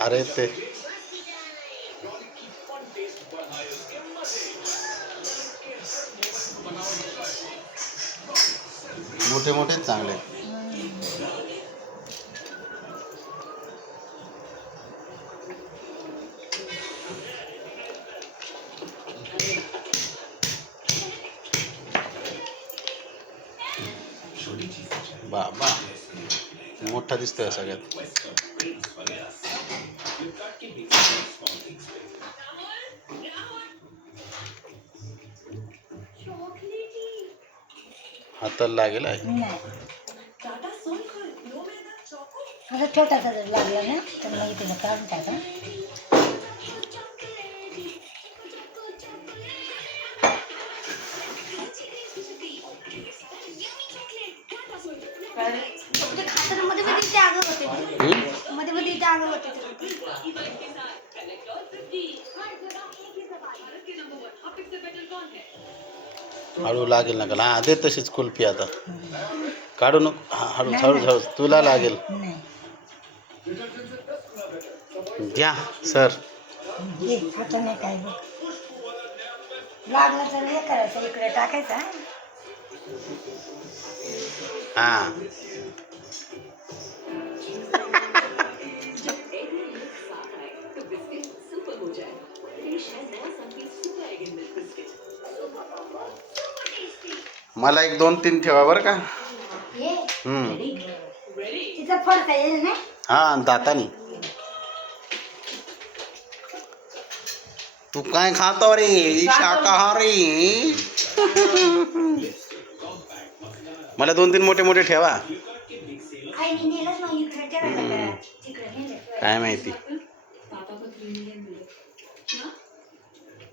अरे ते मोठे मोठेच चांगले. बाबा मोठा दिसतोय सगळ्यात. हाताला लागेल आहे. नाही. छोटासा जर लागला ना तर मग तिला काढून टाका. ते खाताना मध्ये मध्ये इथे आग होते. हम्म? मध्ये मध्ये इथे आग होते ते. हळू लागेल ना का? हा दे तशीच कुल्फी आता. काढू नको. हा, हळू हळू हळू. तुला लागेल. घ्या सर. काय लागलं तर हे करायचं इकडे टाकायचं हा. मला एक दोन तीन ठेवा बरं का. हम्म. हा दातानी. तू काय खातो रे? शाकाहारी. मला दोन तीन मोठे मोठे ठेवा. काय माहिती?